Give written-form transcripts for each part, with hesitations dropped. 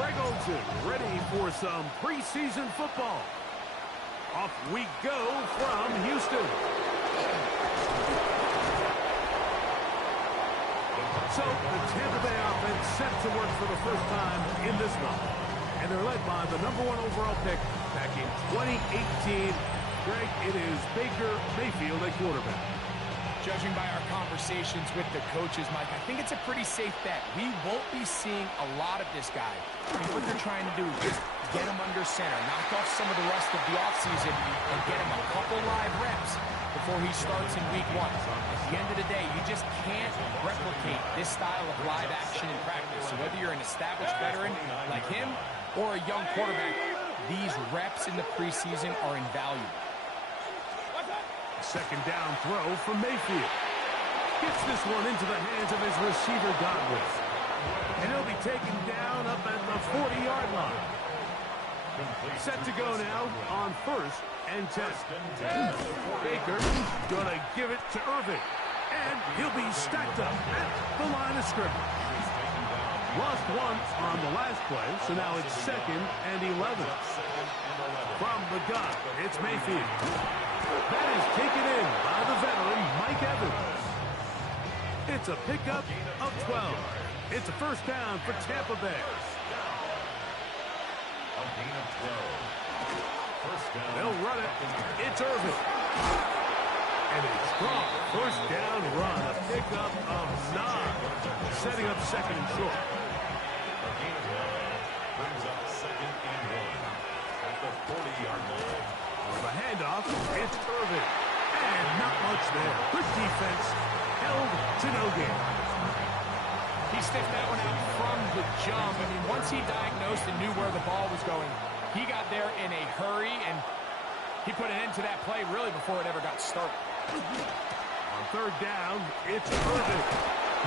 Regalton, ready for some preseason football. Off we go from Houston. So the Tampa Bay offense set to work for the first time in this one. And they're led by the #1 overall pick back in 2018. Greg, it is Baker Mayfield at quarterback. Judging by our conversations with the coaches, Mike, I think it's a pretty safe bet. We won't be seeing a lot of this guy. I think what they're trying to do is just get him under center, knock off some of the rest of the offseason, and get him a couple live reps before he starts in week 1. At the end of the day, you just can't replicate this style of live action in practice. So whether you're an established veteran like him or a young quarterback, these reps in the preseason are invaluable. Second down throw from Mayfield. Gets this one into the hands of his receiver, Godwin. And he'll be taken down up at the 40-yard line. Set to go now on 1st and 10. Baker gonna give it to Irving. And he'll be stacked up at the line of scrimmage. Lost one on the last play, so now it's 2nd and 11. From the gun, it's Mayfield. That is taken in by the veteran, Mike Evans. It's a pickup of 12. It's a first down for Tampa Bay. They'll run it. It's Irving. And a strong first down run, a pickup of 9. Setting up 2nd and short. Brings up 2nd and 1 at the 40-yard line. The handoff, it's Irving. And not much there. Good defense, held to no gain. He stiffed that one out from the jump. I mean, once he diagnosed and knew where the ball was going, he got there in a hurry, and he put an end to that play really before it ever got started. On 3rd down, it's Irving.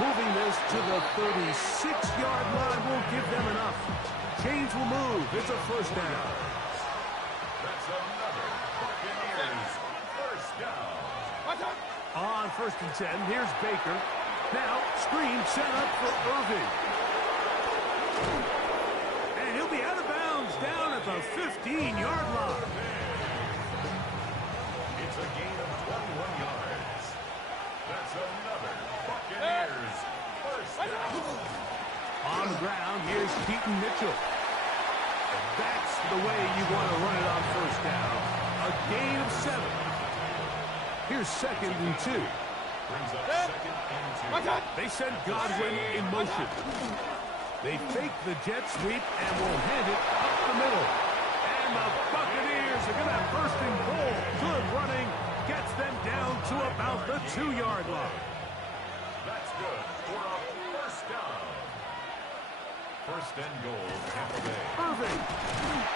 Moving this to the 36-yard line won't give them enough. Chains will move. It's a first down. That's another Buccaneers first down. On 1st and 10, here's Baker. Now, screen set up for Irving. And he'll be out of bounds down at the 15-yard line. It's a gain of 21 yards. That's another Buccaneers first down. On the ground, here's Keaton Mitchell. That's the way you want to run it on 1st down. A gain of 7. Here's 2nd and 2. Brings up 2nd and 2. They send Godwin in motion. They fake the jet sweep and will hand it up the middle. And the Buccaneers are going to have 1st and goal. Good running. Gets them down to about the 2-yard line. That's good for a first down. 1st and goal, Tampa Bay. Irving.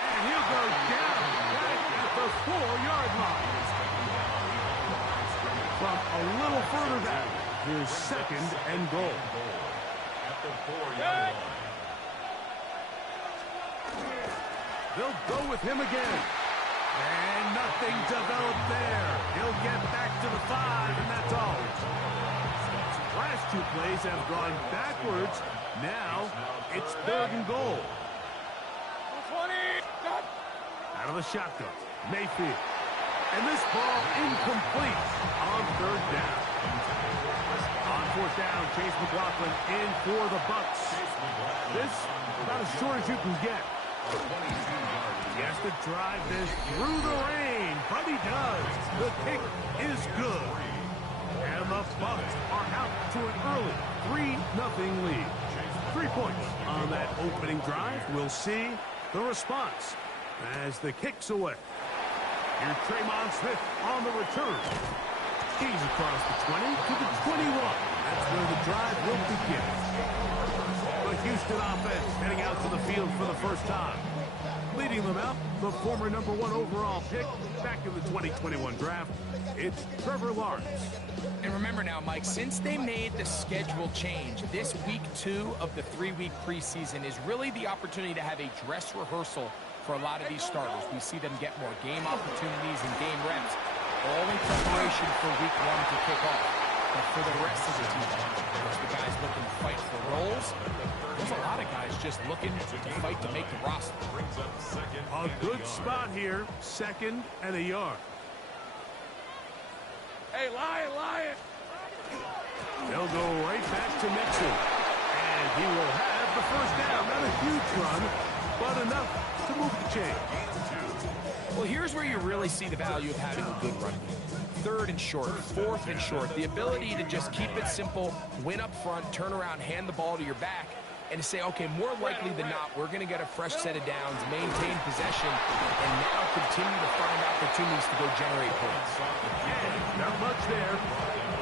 And he'll go down right at the 4-yard line. From a little further back, here's 2nd and goal. At the 4-yard line. They'll go with him again. And nothing developed there. He'll get back to the 5, and that's all. Last 2 plays have gone backwards. Now it's 3rd and goal. Out of the shotgun, Mayfield. And this ball incomplete on 3rd down. On 4th down, Chase McLaughlin in for the Bucs. This about as short as you can get. He has to drive this through the rain, but he does. The kick is good. And the Bucs are out to an early 3-0 lead. 3 points on that opening drive. We'll see the response as the kick's away. Here's Traymon Smith on the return. He's across the 20 to the 21. That's where the drive will begin. The Houston offense heading out to the field for the first time. Leading them out, the former #1 overall pick back in the 2021 draft. It's Trevor Lawrence. And remember now, Mike, since they made the schedule change, this week 2 of the 3-week preseason is really the opportunity to have a dress rehearsal for a lot of these starters. We see them get more game opportunities and game reps, all in preparation for week 1 to kick off. But for the rest of the team, there's the guys looking to fight for roles. There's a lot of guys just looking to fight to make the roster. A good spot here. 2nd and a yard. Hey, Lion! They'll go right back to Mixon. And he will have the first down. Not a huge run, but enough to move the chain. Well, here's where you really see the value of having a good run game. 3rd and short, 4th and short. The ability to just keep it simple, win up front, turn around, hand the ball to your back, and to say, okay, more likely than not, we're going to get a fresh set of downs, maintain possession, and now continue to find opportunities to go generate points. And not much there.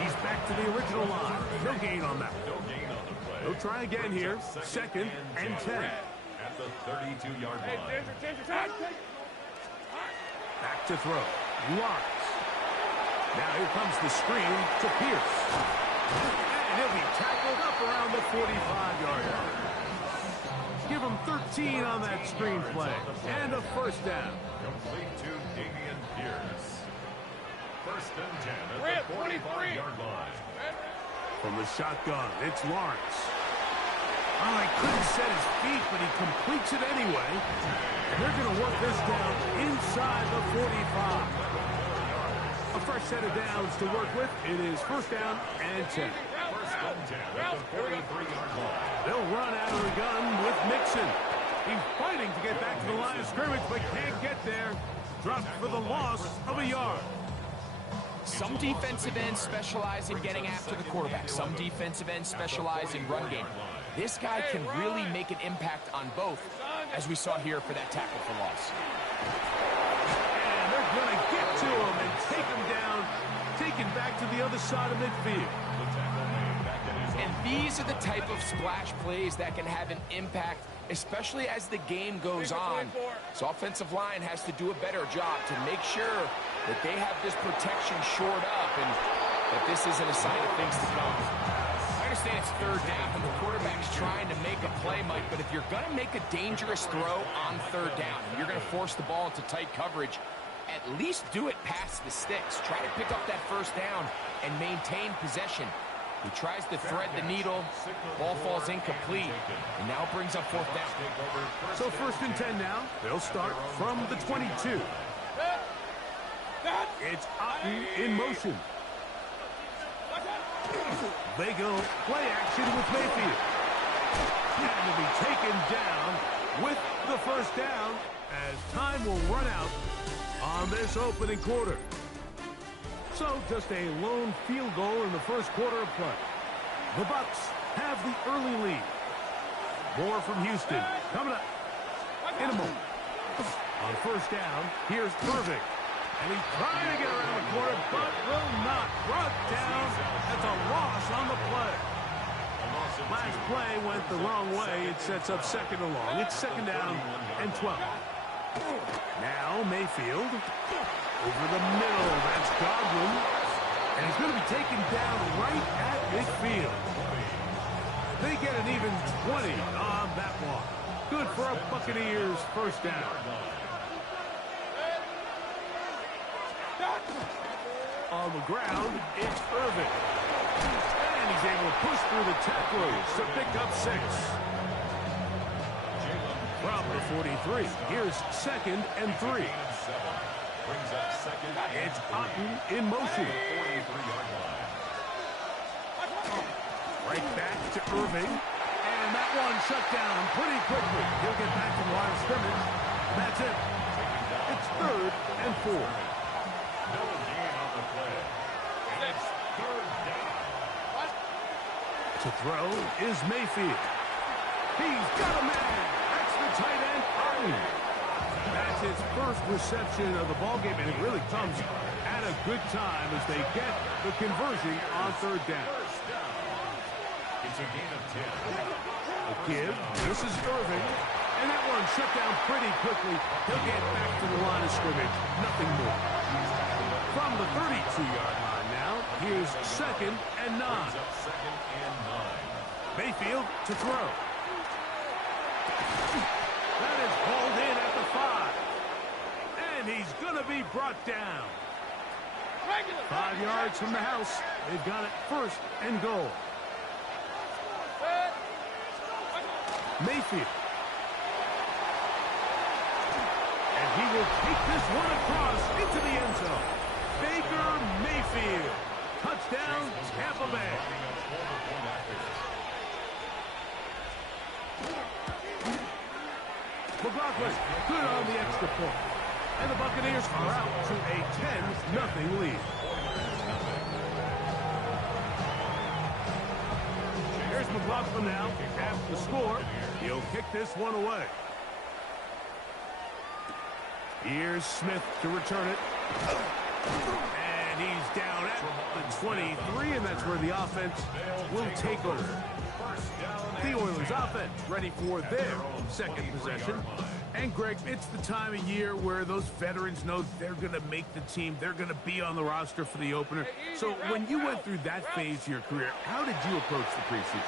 He's back to the original line. No gain on that. He'll try again here. 2nd and 10. At the 32-yard line. Back to throw. Lawrence. Now here comes the screen to Pierce. And he'll be tackled up around the 45-yard line. Give him 13 on that screen play. And a first down. Complete to Dameon Pierce. 1st and 10 at the 45-yard line. From the shotgun, it's Lawrence. Oh, he couldn't set his feet, but he completes it anyway. And they're going to work this down inside the 45. A fresh set of downs to work with. It is 1st down and 10. 1st and 10 at the 43-yard line. They'll run out of the gun with Mixon. He's fighting to get back to the line of scrimmage, but can't get there. Dropped for the loss of a yard. Some defensive ends specialize in getting after the quarterback. Some defensive ends specialize in run game. This guy can really make an impact on both, as we saw here for that tackle for loss. And they're going to get to him and take him down, taken back to the other side of midfield. And these are the type of splash plays that can have an impact, especially as the game goes on. So offensive line has to do a better job to make sure that they have this protection shored up and that this isn't a sign of things to come. I understand it's 3rd down and the quarterback's trying to make a play, Mike, but if you're going to make a dangerous throw on 3rd down and you're going to force the ball into tight coverage, at least do it past the sticks. Try to pick up that 1st down and maintain possession. He tries to thread the needle, ball falls incomplete, and now brings up 4th down. So 1st and 10 now. They'll start from the 22. It's Otten in motion. They go play action with Mayfield. And will be taken down with the 1st down as time will run out on this opening quarter. So just a lone field goal in the 1st quarter of play. The Bucs have the early lead. More from Houston coming up in a moment. On 1st down, here's Irving. And he's trying to get around the corner, but will not. Brought down. That's a loss on the play. Last play went the wrong way. It sets up 2nd and long. It's 2nd down and 12. Now Mayfield over the middle. That's Godwin. And he's going to be taken down right at midfield. They get an even 20 on that one. Good for a Buccaneers 1st down. On the ground, it's Irving. And he's able to push through the tacklers to pick up 6. From the 43, here's 2nd and 3. It's Otten in motion. Right back to Irving. And that one shut down pretty quickly. He'll get back to the line of scrimmage. That's it. It's 3rd and 4. No gain on the play. And it's 3rd down. To throw is Mayfield. He's got a man. That's the tight end, Otten. That's his first reception of the ballgame, and it really comes at a good time as they get the conversion on 3rd down. It's a gain of 10. A give. This is Irving. And that one shut down pretty quickly. He'll get back to the line of scrimmage. Nothing more. From the 32-yard line now, here's 2nd and 9. 2nd and 9. Mayfield to throw. That is hauled in at the 5. And he's going to be brought down. 5 yards from the house. They've got it first and goal. Mayfield. And he will take this one across into the end zone. Baker Mayfield. Touchdown, Tampa Bay. McLaughlin, good on the extra point. And the Buccaneers are out to a 10-0 lead. Here's McLaughlin now after the score. He'll kick this one away. Here's Smith to return it. And he's down at the 23, and that's where the offense will take over. The Oilers offense ready for their second possession. And, Greg, it's the time of year where those veterans know they're going to make the team. They're going to be on the roster for the opener. So when you went through that phase of your career, how did you approach the preseason?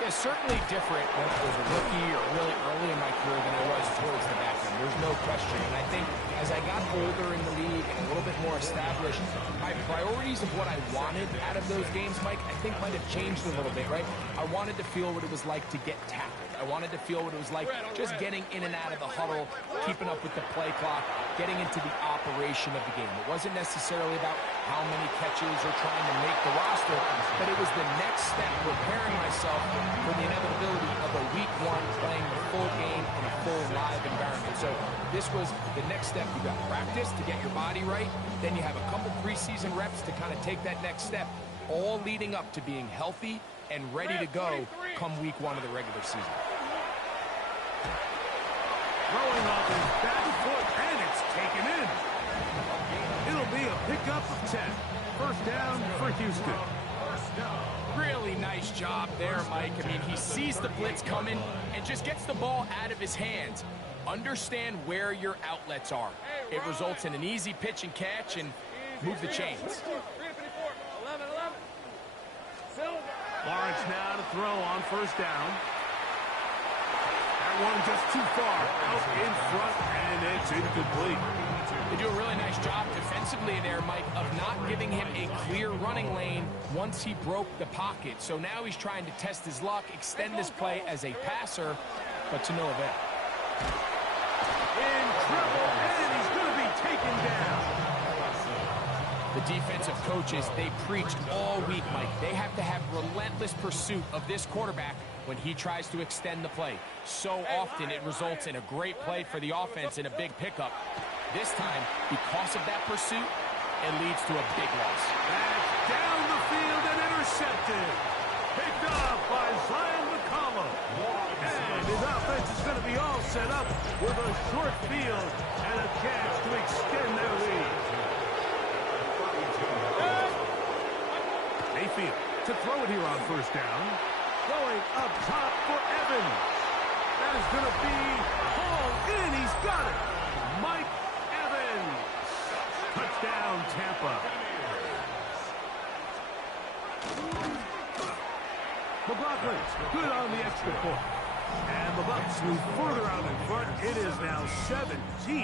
Yeah, certainly different when I was a rookie or really early in my career than I was towards the back end. There's no question. And I think as I got older in the league and a little bit more established, my priorities of what I wanted out of those games, Mike, I think might have changed a little bit, right? I wanted to feel what it was like to get tackled. I wanted to feel what it was like just getting in and out of the huddle, keeping up with the play clock, getting into the operation of the game. It wasn't necessarily about how many catches or trying to make the roster, but it was the next step, preparing myself for the inevitability of a week one playing the full game in a full live environment. So this was the next step. You got practice to get your body right. Then you have a couple preseason reps to kind of take that next step, all leading up to being healthy and ready to go come week one of the regular season. Throwing off his back foot, and it's taken in. It'll be a pickup of 10. First down for Houston. Really nice job there, Mike. I mean, he sees the blitz coming and just gets the ball out of his hands. Understand where your outlets are. It results in an easy pitch and catch and move the chains. Lawrence now to throw on first down. That one just too far out in front, and it's incomplete. They do a really nice job defensively there, Mike, of not giving him a clear running lane once he broke the pocket. So now he's trying to test his luck, extend this play as a passer, but to no avail. In trouble, and he's going to be taken down. The defensive coaches, they preached all week, Mike. They have to have relentless pursuit of this quarterback when he tries to extend the play. So often it results in a great play for the offense and a big pickup. This time, because of that pursuit, it leads to a big loss. That's down the field and intercepted. Picked up by Zion McCollum. And his offense is going to be all set up with a short field and a chance to extend their lead. Mayfield to throw it here on first down. Going up top for Evans. That is going to be hauled in. He's got it. Mike Evans. Touchdown, Tampa. McLaughlin, good on the extra point. And the Bucs move further out in front. It is now 17-0.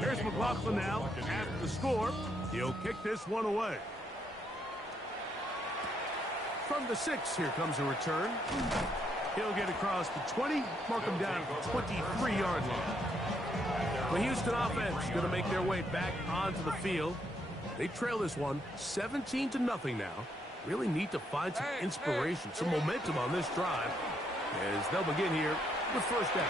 Here's McLaughlin now after the score. He'll kick this one away. From the 6, here comes a return. He'll get across the 20, mark him down at the 23-yard line. The Houston offense going to make their way back onto the field. They trail this one 17-0 now. Really need to find some inspiration, some momentum on this drive as they'll begin here with first down.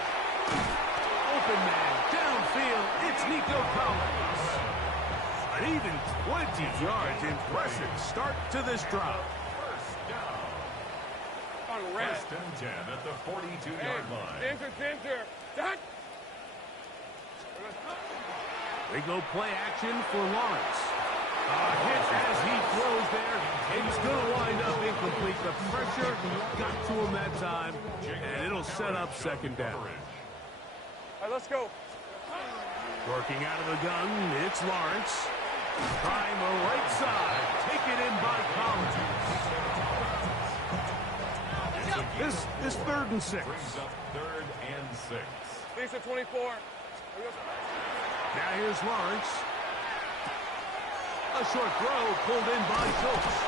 Open man, downfield, it's Nico Collins. An even 20 yards. Impressive start to this drive. First and 10 at the 42-yard line. They go play action for Lawrence. A hit as he throws there. It's going to wind up incomplete. The pressure got to him that time, and it'll set up second down. All right, let's go. Working out of the gun, it's Lawrence. Trying the right side. Taken in by Collins. Brings This is 3rd and 6. up 3rd and 6. Lisa 24. Now here's Lawrence. A short throw pulled in by Schultz.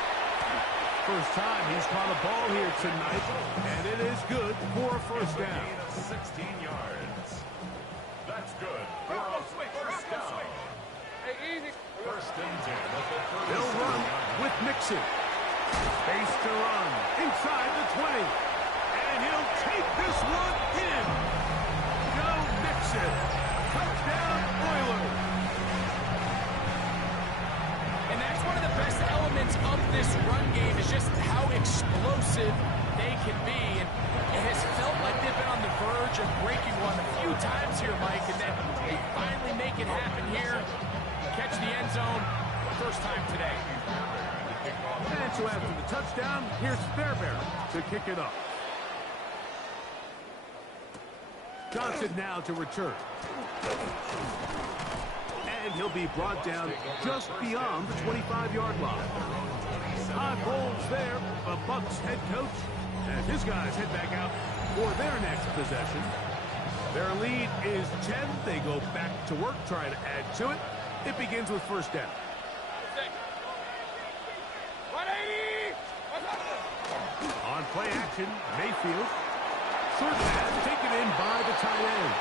First time he's caught a ball here tonight, and it is good for a first down. 16 yards. That's good for a first down. Hey, easy. First and 10 at the 30. They'll run with Mixon. Face to run inside the 20. And he'll take this one in. Go Mixon. Touchdown Oilers. And that's one of the best elements of this run game is just how explosive they can be. And it has felt like they've been on the verge of breaking one a few times here, Mike, and then they finally make it happen here. Catch the end zone, first time today. And so after the touchdown, here's Fairbairn to kick it off. Johnson now to return. And he'll be brought down just beyond the 25-yard line. Hot holes there, the Bucs head coach. And his guys head back out for their next possession. Their lead is 10. They go back to work, trying to add to it. It begins with first down. 180. On play action, Mayfield. Short pass taken in by the tight end.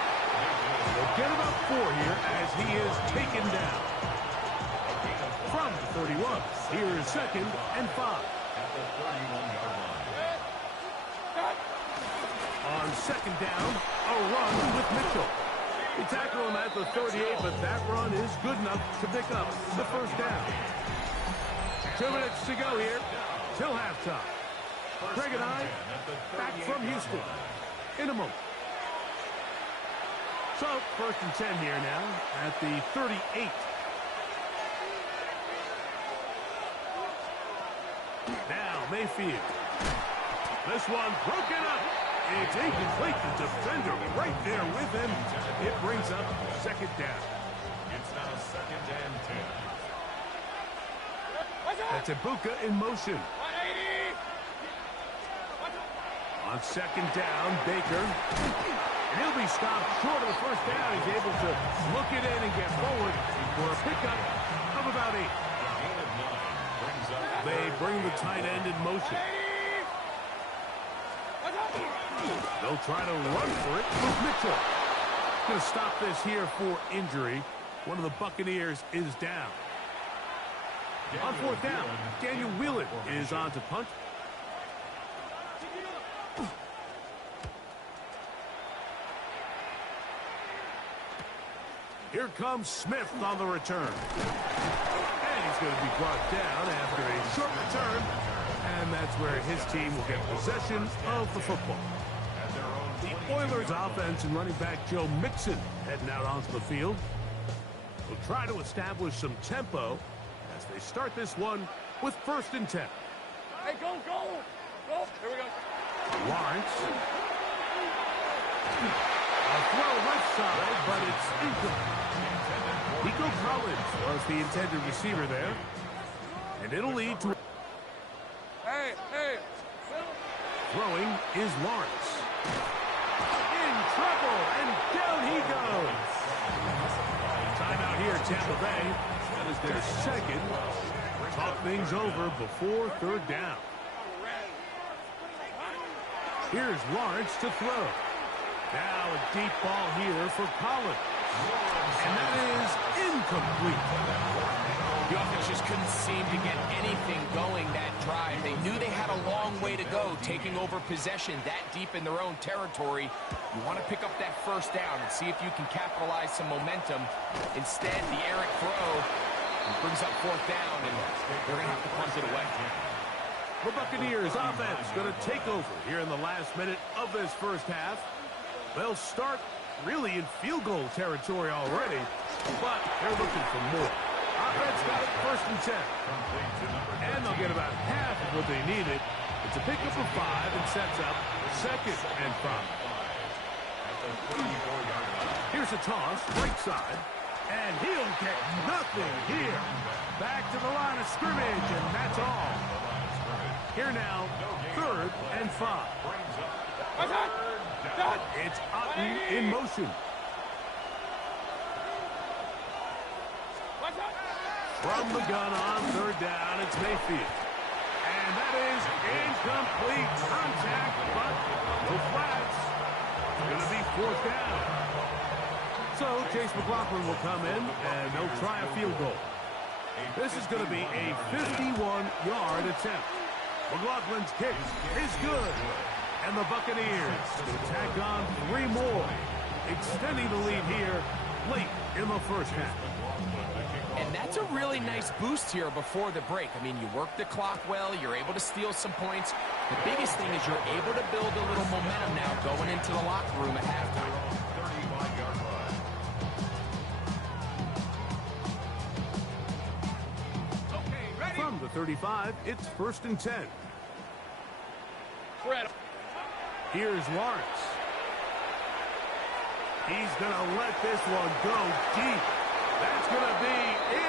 They'll get about 4 here as he is taken down. From the 31, here is second and 5. At the 31-yard line. On second down, a run with Mitchell. He tackled him at the 38, but that run is good enough to pick up the first down. 2 minutes to go here till halftime. Greg and I back from Houston in a moment. So, first and 10 here now at the 38. Now, Mayfield. This one broken up. It's incomplete. The defender right there with him. It brings up second down. It's now second and 10. That's Ibuka in motion. 180. On second down, Baker. And he'll be stopped short of the first down. He's able to look it in and get forward for a pickup of about 8. Gain of 9 brings up They bring the tight end in motion. They'll try to run for it with Mitchell. Going to stop this here for injury. One of the Buccaneers is down. On fourth down, Daniel Wheelan is on to punt. Here comes Smith on the return. And he's going to be brought down after a short return. And that's where his team will get possession of the football. The Oilers offense and running back Joe Mixon heading out onto the field. Will try to establish some tempo as they start this one with first and 10. Hey, go. Go. Here we go. Lawrence. A throw left side, but it's incomplete. Nico Collins was the intended receiver there. And it'll lead to... Hey. Throwing is Lawrence. In trouble, and down he goes. Timeout here, Tampa Bay. That is their second. Talk things over before third down. Here's Lawrence to throw. Now a deep ball here for Collins. And that is incomplete. The offense just couldn't seem to get anything going that drive. They knew they had a long way to go, taking over possession that deep in their own territory. You want to pick up that first down and see if you can capitalize some momentum. Instead, the errant throw brings up fourth down, and they're going to have to punt it away. The Buccaneers offense going to take over here in the last minute of this first half. They'll start really in field goal territory already, but they're looking for more. Offense got it first and 10. And they'll get about half of what they needed. It's a pickup of 5 and sets up second and 5. Here's a toss, right side. And he'll get nothing here. Back to the line of scrimmage, and that's all. Here now, third and 5. It's Otten in motion. From the gun on third down, it's Mayfield. And that is incomplete contact, but no flags. It's going to be fourth down. So Chase McLaughlin will come in, and they'll try a field goal. This is going to be a 51-yard attempt. McLaughlin's kick is good. And the Buccaneers will tack on 3 more, extending the lead here late in the first half. And that's a really nice boost here before the break. I mean, you work the clock well, you're able to steal some points. The biggest thing is you're able to build a little momentum now going into the locker room at halftime. 35-yard line. Okay, ready? From the 35, it's 1st and 10. Fred. Here's Lawrence. He's going to let this one go deep. That's going to be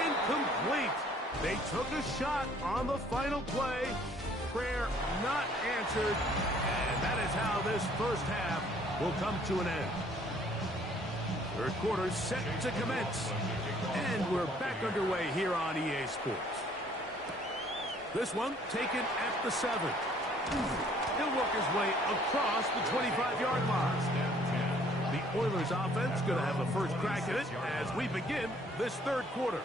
incomplete. They took a shot on the final play. Prayer not answered. And that is how this first half will come to an end. Third quarter set to commence. And we're back underway here on EA Sports. This one taken at the 7. He'll work his way across the 25-yard line. The Oilers offense going to have the first crack at it as we begin this third quarter.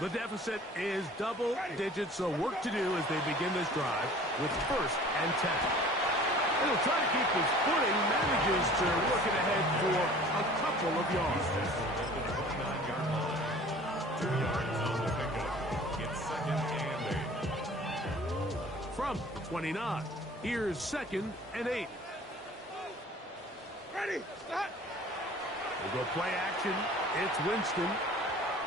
The deficit is double digits, so work to do as they begin this drive with 1st and 10. He'll try to keep his footing, manages to work it ahead for a couple of yards. 2 yards on the pickup. It's 2nd and 8. From the 29, here's 2nd and 8. Ready? Start. We'll go play action. It's Winston.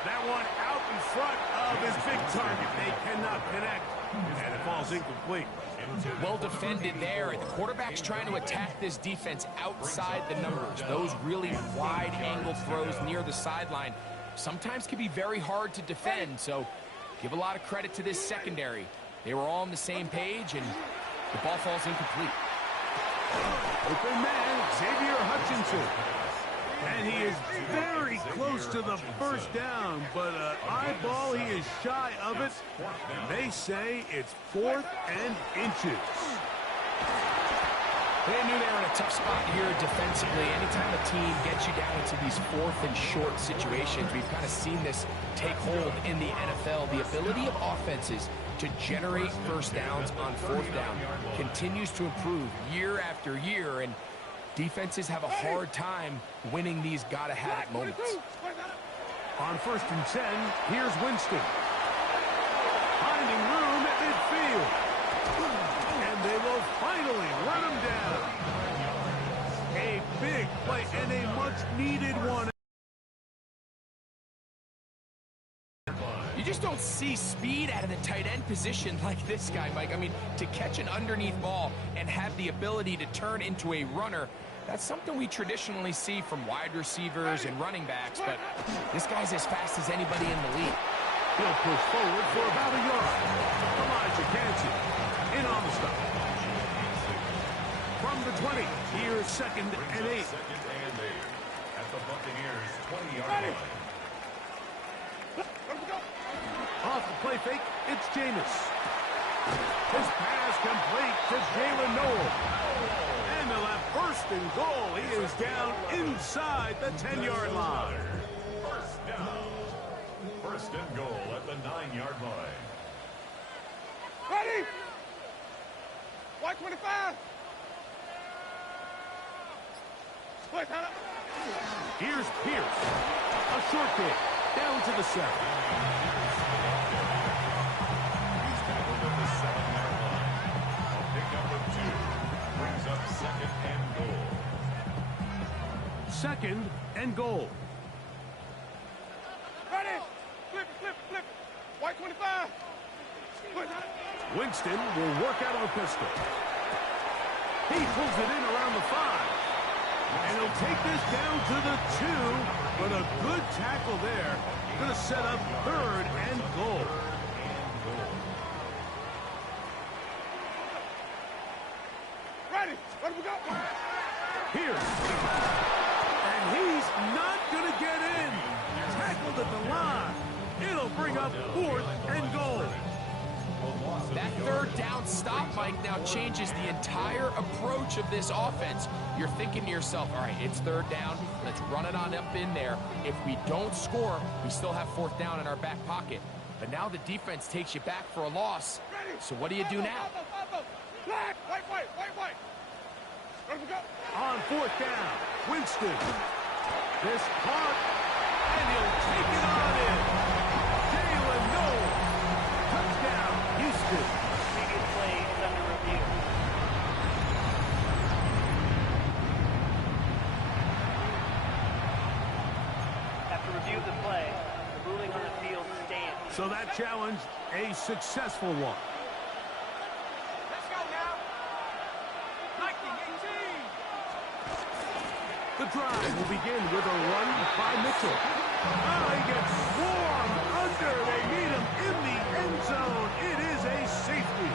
That one out in front of his big target. They cannot connect, and it falls incomplete. Well defended there. The quarterback's trying to attack this defense outside the numbers. Those really wide angle throws near the sideline sometimes can be very hard to defend, so give a lot of credit to this secondary. They were all on the same page, and the ball falls incomplete. Open man, Xavier Hutchinson. And he is very close to the first down, but eyeball, he is shy of it. And they say it's 4th and inches. They knew they were in a tough spot here defensively. Anytime a team gets you down into these 4th and short situations, we've kind of seen this take hold in the NFL. The ability of offenses to generate first downs on 4th down continues to improve year after year, and defenses have a hard time winning these gotta-have-it moments. On 1st and 10, here's Winston. Finding room at midfield. And they will finally run him down. A big play and a much-needed one. You just don't see speed out of the tight end position like this guy, Mike. I mean, to catch an underneath ball and have the ability to turn into a runner, that's something we traditionally see from wide receivers and running backs, but this guy's as fast as anybody in the league. He'll push forward for about a yard. Elijah Cansey in on the stop. From the 20, here's 2nd and 8. 2nd and 8. At the Buccaneers' 20-yard line. Off the play fake, it's Jameis. His pass complete to Jalen Noel. And they'll have 1st and goal. He is down inside the 10-yard line. First down. 1st and goal at the 9-yard line. Ready? White 25. Split out. Here's Pierce. A short kick down to the 7. He's tackled at the 7-yard line. A pickup of 2. Brings up 2nd and goal. 2nd and goal. Ready? Flip, flip, flip. White 25. Split out. Winston will work out of a pistol. He pulls it in around the 5. And he'll take this down to the 2. But a good tackle there. Going to set up 3rd and goal. Ready? Where do we go? Here. And he's not going to get in. Tackled at the line. It'll bring up up 4th and goal. That third down stop, Mike, now changes the entire approach of this offense. You're thinking to yourself, all right, it's 3rd down. Let's run it on up in there. If we don't score, we still have 4th down in our back pocket. But now the defense takes you back for a loss. So what do you do now? On 4th down, Winston. This caught, and he'll take it on in. Jalen Knowles. Touchdown, Houston. Previous play is under review. After review of the play, the ruling on the field stands. So that challenge, a successful one. Let's go now. 1918. The drive will begin with a run by Mitchell. Oh, he gets swarmed under. They need him in the end zone. It is a safety.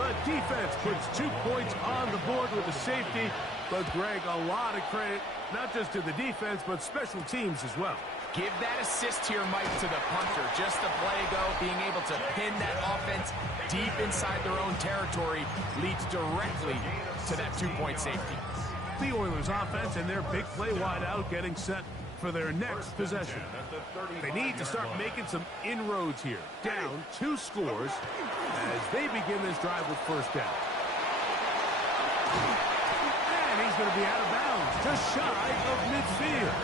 The defense puts 2 points on the board with a safety. But, Greg, a lot of credit, not just to the defense, but special teams as well. Give that assist here, Mike, to the punter. Just a play ago, being able to pin that offense deep inside their own territory leads directly to that 2-point safety. The Oilers offense and their big play wideout getting set for their next possession. They need to start making some inroads here. Down 2 scores as they begin this drive with 1st down. And he's going to be out of bounds, just shy of midfield.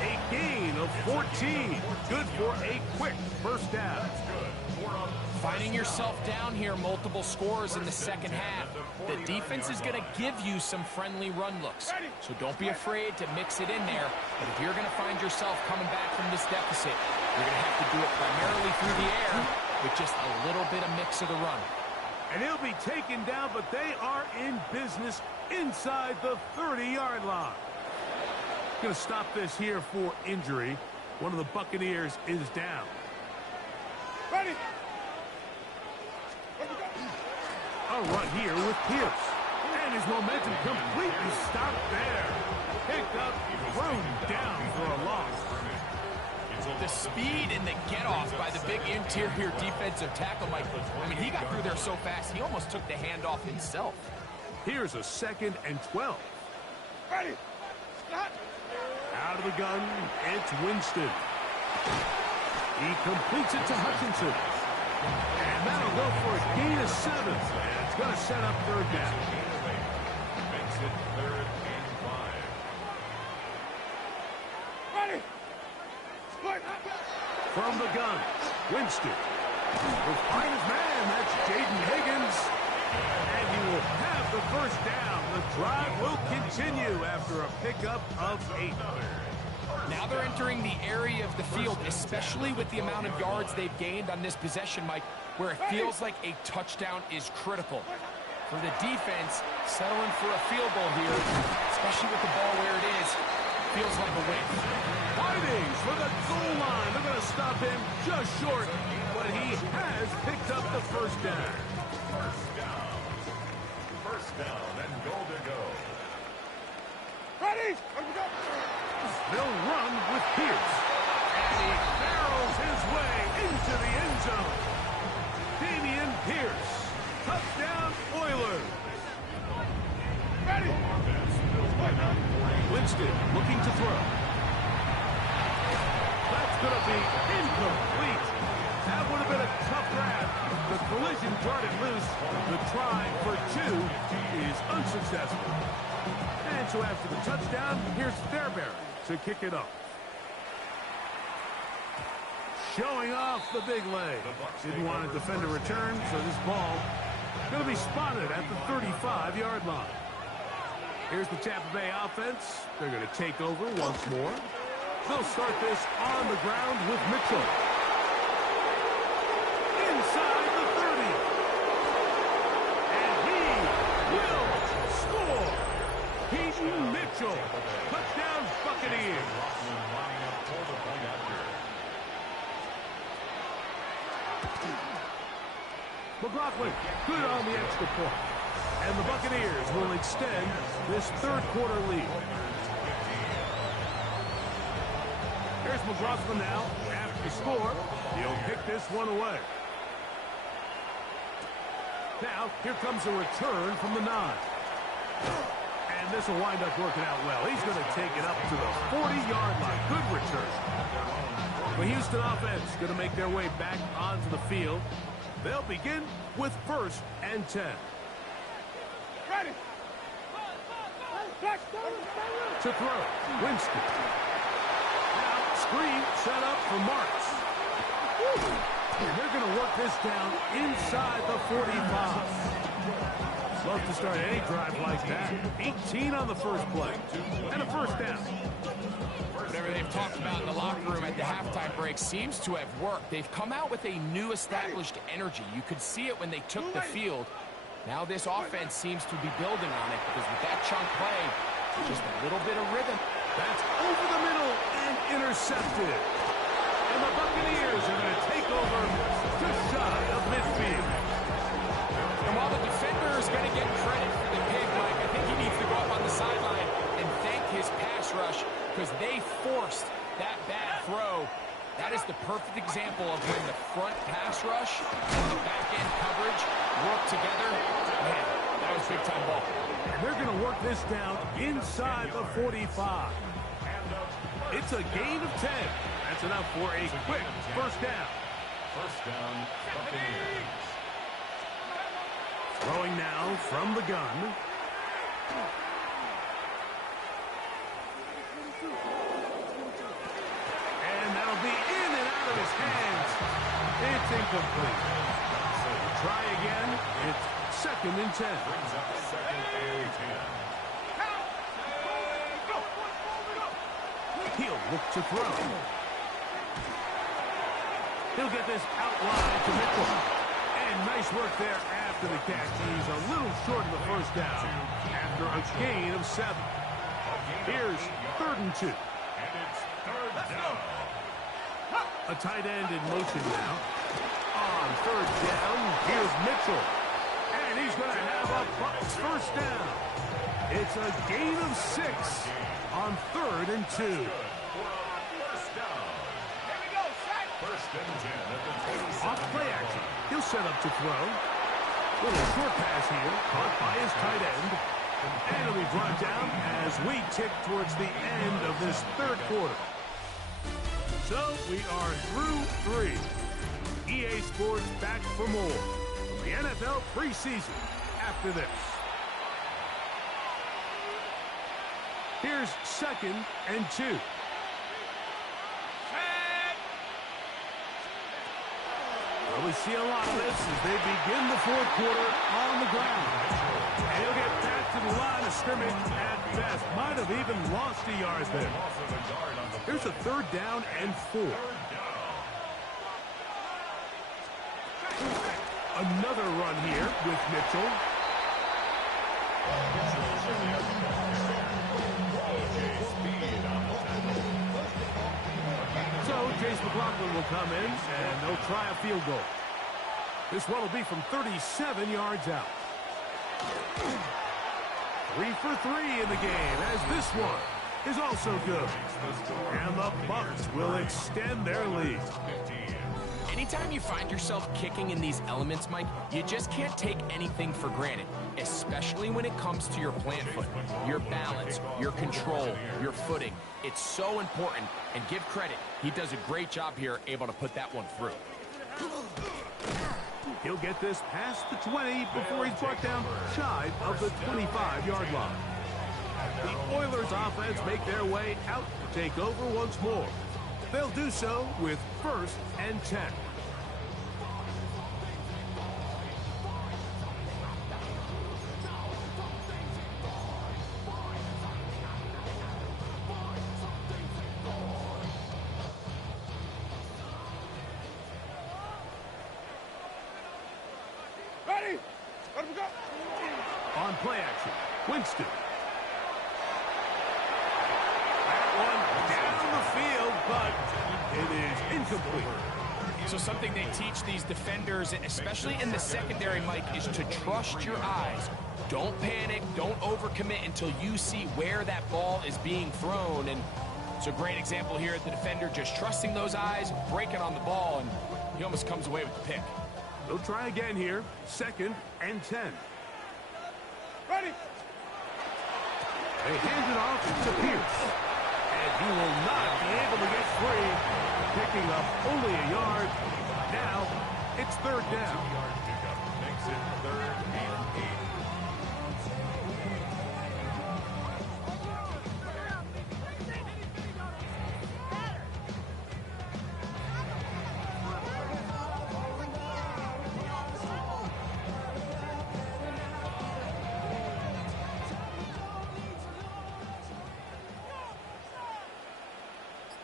A gain of 14. Good for a quick 1st down. Finding yourself down here, multiple scores in the 2nd half. The defense is going to give you some friendly run looks. So don't be afraid to mix it in there. But if you're going to find yourself coming back from this deficit, you're going to have to do it primarily through the air with just a little bit of mix of the run. And he'll be taken down, but they are in business inside the 30-yard line. Going to stop this here for injury. One of the Buccaneers is down. Ready. A run here with Pierce. And his momentum completely stopped there. Picked up, thrown down for a loss. The speed and the get-off by the big interior defensive tackle, Mike. I mean, he got through there so fast, he almost took the handoff himself. Here's a 2nd and 12. Ready. Stop. Out of the gun, it's Winston. He completes it to Hutchinson. And that'll go for a gain of 7. And it's going to set up 3rd down. Makes it 3rd and 5. Ready. Split. From the gun, Winston. Will find his man. That's Jaden Higgins. And he will have the 1st down. The drive will continue after a pickup of 8. Now they're entering the area of the field, especially with the amount of yards they've gained on this possession, Mike, where it feels like a touchdown is critical. For the defense, settling for a field goal here, especially with the ball where it is, feels like a win. Fighting for the goal line. They're going to stop him just short, but he has picked up the 1st down. First down and goal to go. Ready. Let me go. They'll run with Pierce. And he barrels his way into the end zone. Damian Pierce. Touchdown, Oilers. Ready. Winston looking to throw. That's going to be incomplete. That would have been a tough grab. The collision darted loose. The try for 2 is unsuccessful. And so after the touchdown, here's Fairbairn to kick it off. Showing off the big leg. Didn't want to defend a return, so this ball going to be spotted at the 35-yard line. Here's the Tampa Bay offense. They're going to take over once more. They'll start this on the ground with Mitchell. Inside the 30. And he will score. Peyton Mitchell. Touchdown, Buccaneers. McLaughlin, good on the extra point. And the Buccaneers will extend this 3rd quarter lead. Here's McLaughlin now after the score. He'll pick this one away. Now, here comes a return from the 9. And this will wind up working out well. He's going to take it up to the 40-yard line. Good return. The Houston offense going to make their way back onto the field. They'll begin with 1st and 10. Ready. To throw, Winston. Now, screen set up for Marks. And they're going to work this down inside the 45. Love to start any drive like that. 18 on the first play. And a first down. Whatever they've talked about in the locker room at the halftime break seems to have worked. They've come out with a new established energy. You could see it when they took the field. Now this offense seems to be building on it because with that chunk play, just a little bit of rhythm. That's over the middle and intercepted. And the Buccaneers are going to take over just shy of midfield. And while the defender is going to get credit for the pick, Mike, I think he needs to go up on the sideline and thank his pass rush because they forced that bad throw. That is the perfect example of when the front pass rush and the back-end coverage work together. Man, that was big-time ball. And they're going to work this down inside the 45. It's a gain of 10. That's enough for a quick first down. First down, Buccaneers. Throwing now from the gun. And that'll be in and out of his hands. It's incomplete. So to try again, it's 2nd and 10. Brings up 2nd and 10. He'll look to throw. He'll get this outline to Mitchell. And nice work there after the catch. He's a little short of the first down after a gain of 7. Here's 3rd and 2. And it's 3rd down. A tight end in motion now. On 3rd down, here's Mitchell. And he's going to have a Bucs first down. It's a gain of 6 on 3rd and 2. First down. Here we go, set. 1st and 10 at the 27. Off play action. He'll set up to throw. Little short pass here, caught by his tight end. And it'll be brought down as we tick towards the end of this 3rd quarter. So we are through 3. EA Sports back for more from the NFL preseason after this. Here's 2nd and 2. Well, we see a lot of this as they begin the 4th quarter on the ground. And he'll get back to the line of scrimmage at best. Might have even lost a yard there. Here's a 3rd down and 4. Another run here with Mitchell. So Chase McLaughlin will come in, and they'll try a field goal. This one will be from 37 yards out. 3 for 3 in the game, as this one is also good. And the Bucs will extend their lead. Anytime you find yourself kicking in these elements, Mike, you just can't take anything for granted, especially when it comes to your plant foot, your balance, your control, your footing. It's so important, and give credit. He does a great job here, able to put that one through. He'll get this past the 20 before he's brought down shy of the 25-yard line. The Oilers offense make their way out to take over once more. They'll do so with 1st and 10. Ready? Let him go. On play action, Winston. That one down the field, but it is incomplete. So something they teach these defenders, especially in the secondary, Mike, is to trust your eyes. Don't panic, don't overcommit until you see where that ball is being thrown. And So great example here, the defender just trusting those eyes, breaking on the ball, and he almost comes away with the pick. They'll try again here. 2nd and 10. Ready. They hand it off to Pierce. And he will not be able to get free. Picking up only a yard. Now, it's 3rd down. 2-yard pickup makes it 3rd and 8.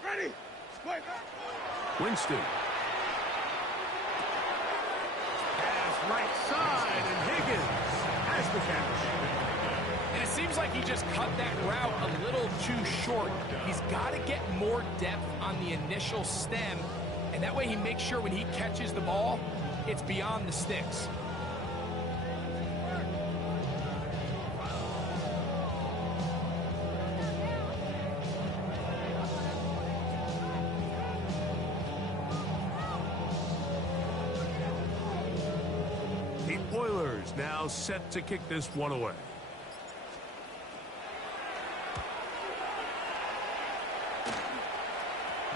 Ready. Wait. Winston. Pass right side, and Higgins has the catch. And it seems like he just cut that route a little too short. He's got to get more depth on the initial stem, and that way he makes sure when he catches the ball, it's beyond the sticks. The Oilers now set to kick this one away.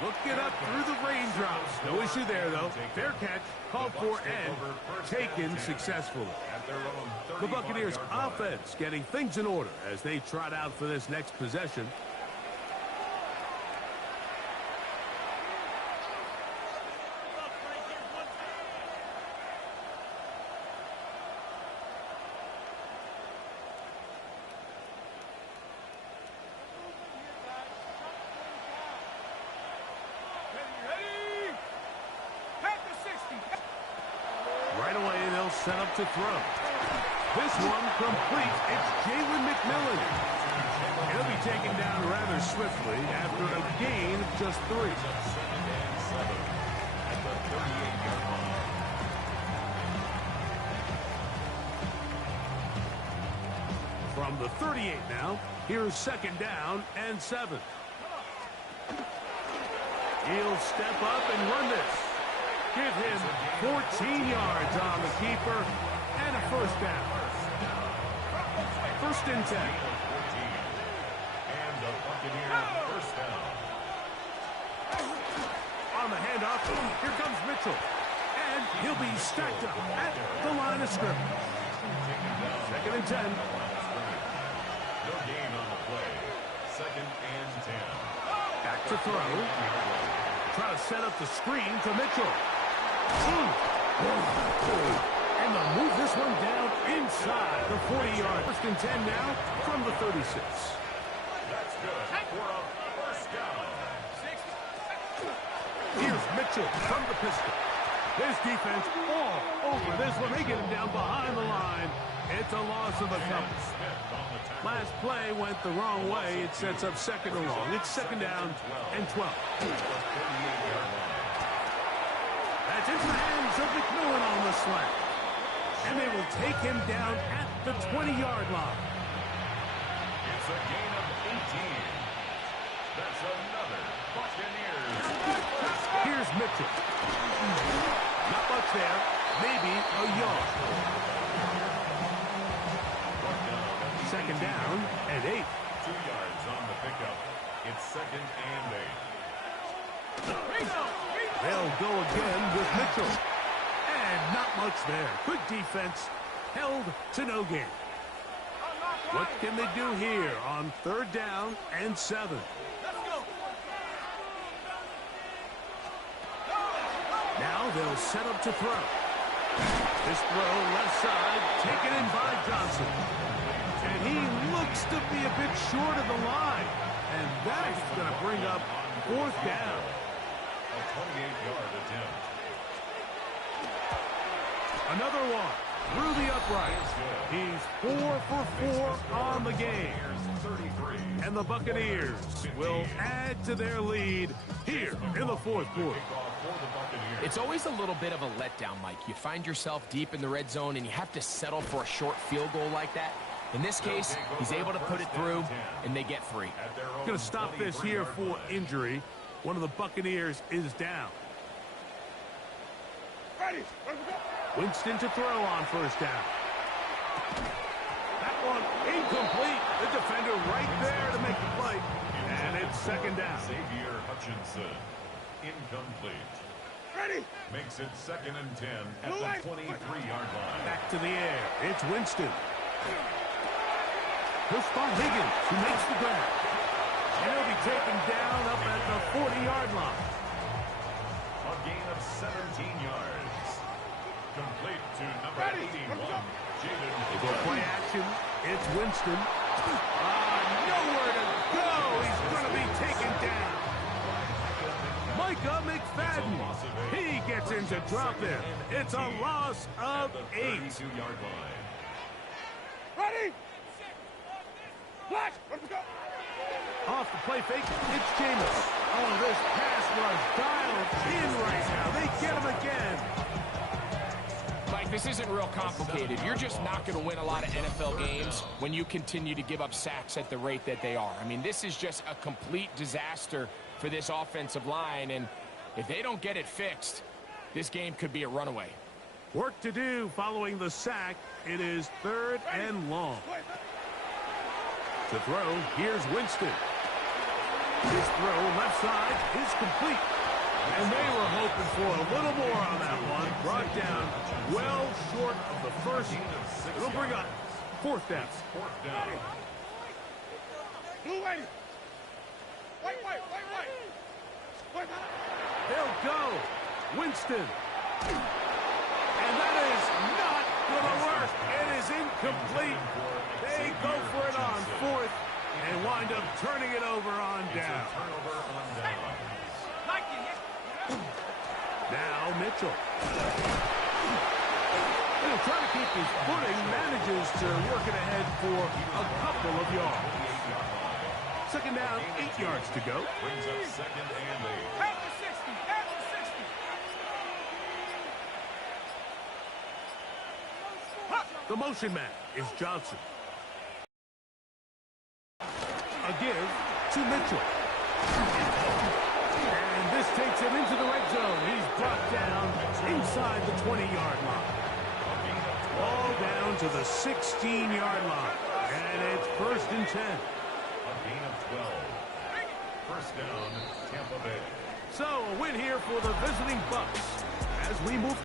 Looking up through the raindrops. No issue there, though. Fair catch, called for, and taken successfully. The Buccaneers' offense getting things in order as they trot out for this next possession. Ready. Pack the 60. Right away, they'll set up to throw. This one complete. It's Jalen McMillan. He'll be taken down rather swiftly after a gain of just 3. 2nd and 7 at the 38-yard line. From the 38 now, here's 2nd down and 7. He'll step up and run this. Give him 14 yards on the keeper and a 1st down. 1st and 10. And the Buccaneers 1st down. On the handoff, here comes Mitchell. And he'll be stacked up at the line of scrimmage. 2nd and 10. No gain on the play. 2nd and 10. Back to throw. Try to set up the screen to Mitchell. And they'll move this one down inside the 40-yard. 1st and 10 now from the 36. That's good for a 1st down. Here's Mitchell from the pistol. His defense all over this one. They get him down behind the line. It's a loss of a couple. Smith on the tackle. Last play went the wrong way. It sets up 2nd and long. It's 2nd down and 12. That's into the hands of McMillan on the slant. And they will take him down at the 20-yard line. It's a gain of 18. That's another Buccaneers. Here's Mitchell. Not much there. Maybe a yard. 2nd down and 8. 2 yards on the pickup. It's 2nd and 8. They'll go again with Mitchell. And not much there. Good defense. Held to no gain. What can they do here on 3rd down and 7? Now they'll set up to throw. This throw left side taken in by Johnson. And he looks to be a bit short of the line. And that's going to bring up 4th down. A 28-yard attempt. Another one through the uprights. He's 4 for 4 on the game. 33. And the Buccaneers will add to their lead here in the 4th quarter. It's always a little bit of a letdown, Mike. You find yourself deep in the red zone and you have to settle for a short field goal like that. In this case, he's able to put it through, and they get 3. Going to stop this here for injury. One of the Buccaneers is down. Ready. Winston to throw on first down. That one incomplete. The defender right there to make the play. And it's second down. Xavier Hutchinson, incomplete. Ready. Makes it 2nd and 10 at the 23-yard line. Back to the air. It's Winston. He'll spot Higgins, who makes the grab. And he'll be taken down up at the 40-yard line. A gain of 17 yards. Complete to number 81, Jaden. They go play action. It's Winston. Nowhere to go. He's going to be taken down. Micah McFadden. He gets into drop there. It's a loss of 8. 32-yard line. Ready. Flash. Off the play fake, it's Jameis. Oh, this pass was dialed in right now. They get him again. Mike, this isn't real complicated. You're just not going to win a lot of NFL games when you continue to give up sacks at the rate that they are. I mean, this is just a complete disaster for this offensive line, and if they don't get it fixed, this game could be a runaway. Work to do following the sack. It is 3rd and long. To throw, here's Winston. His throw left side is complete. And they were hoping for a little more on that one. Brought down well short of the first. It'll bring up 4th down. 4th down. Blue lady. White. They'll go. Winston. And that is not going to work. It is incomplete. They go for it on 4th and wind up turning it over on down. Turnover on down. Now Mitchell. He'll try to keep his footing, manages to work it ahead for a couple of yards. 2nd down, 8 yards to go. Brings up 2nd and 8. At the 60. At the 60. The motion man is Johnson. A give to Mitchell. And this takes him into the red zone. He's brought down inside the 20-yard line. Ball down to the 16-yard line. And it's 1st and 10. A gain of 12. First down, Tampa Bay. So a win here for the visiting Bucs as we move